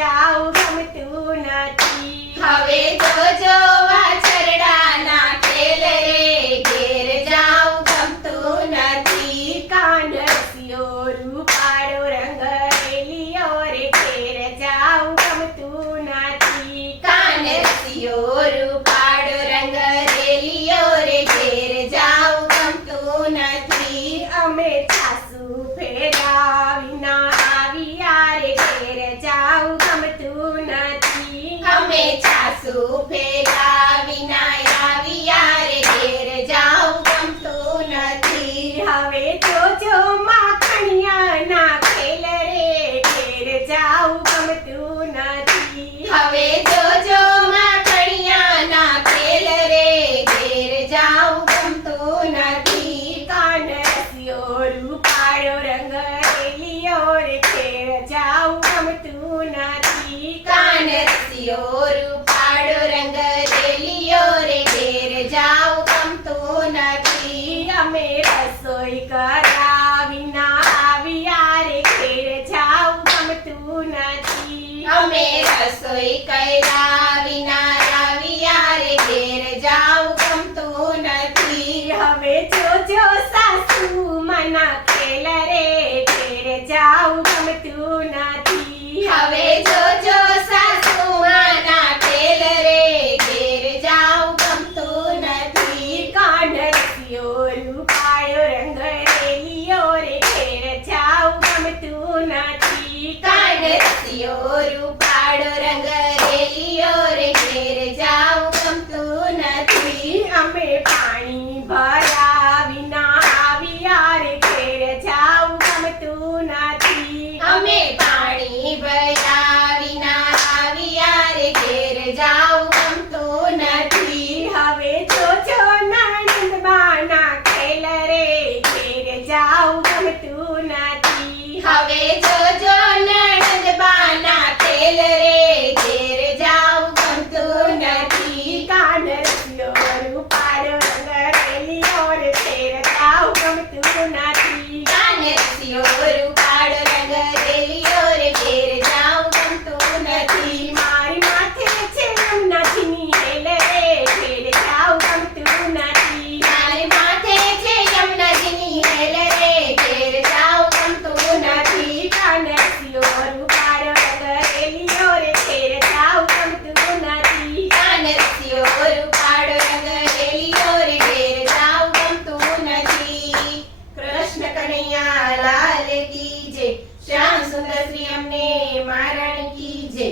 જાઉં ગમતું નથી. હવે જોજો વાછરડાના ખેલ રે, ઘેર જાઉં ગમતું નથી. કાનસિયો રૂપાળો રંગ રેલિયો રે, ઘેર જાઉં ગમતું નથી. કાનસિયો રૂપાળો રંગ રેલિયો રે, ઘેર જાઉં ગમતું નથી. અમે સાસુ ફેરા વિના આવ્યા રે, ઘેર જાઉં ગમતું નથી. અમે સાસુ ફેરા વિના આવ્યા રે, ઘેર જાઉં ગમતું નથી. હવે જોજો માખણિયાના ખેલ રે, ઘેર જાઉં ગમતું નથી. હવે જોજો માખણિયાના ખેલ રે, ઘેર જાઉં ગમતું નથી. કાનસિયો રૂપાળો રંગ રેલિયો રે, ઘેર જાઉં ગમતું નથી. કાનસિયો રૂપાળો રંગ રેલિયો રે, ઘેર જાઉં ગમતું નથી. અમે રસોઈ કર્યા વિના આવ્યા રે, ઘેર જાઉં ગમતું નથી. અમે રસોઈ કર્યા વિના આવ્યા રે, ઘેર જાઉં ગમતું નથી. હવે જોજો સાસુ મના ખેલ રે, ઘેર જાઉં ગમતું નથી. હવે જોજો સાસુમાના ખેલ રે, ઘેર જાઉં ગમતું નથી. કાનસિયો રૂપાળો રંગ રેલિયો રે, ઘેર જાઉં ગમતું નથી. કાનસિયો રૂપાળો રંગ રેલિયો રે, ઘેર જાઉં ગમતું નથી. અમે પાણી ભર્યા વિના આવ્યા રે, ઘેર જાઉં ગમતું નથી. અમે પાણી ભર્યા વિના આવ્યા રે, ઘેર જાઉં ગમતું નથી. હવે જોજો નણંદબાના ખેલ રે, ઘેર જાઉં ગમતું નથી. હવે જોજો નણંદબાના ખેલ રે, ઘેર જાઉં ગમતું નથી. કાનસિયો રૂપાળો રંગ રેલિયો રે, ઘેર જાઉં ગમતું નથી. કાનસિયો રૂપાળો રંગ રેલિયો રે, ઘેર જાઉં ગમતું નથી. મારી માથે છે યમુનાજીની હેલ રે, ઘેર જાઉં ગમતું નથી. મારી માથે છે યમુનાજીની હેલ રે, ઘેર જાઉં ગમતું નથી. કાનસિયો રૂપાળો રંગ રેલિયો રે, ઘેર જાઉં ગમતું નથી. કાનસિયો રૂપાળો રંગ રેલિયો રે, ઘેર જાઉં ગમતું નથી. કૃષ્ણ કનૈયા લાલ કી જય, શ્યામ સુંદર શ્રી અમને મહારાણી કી જય.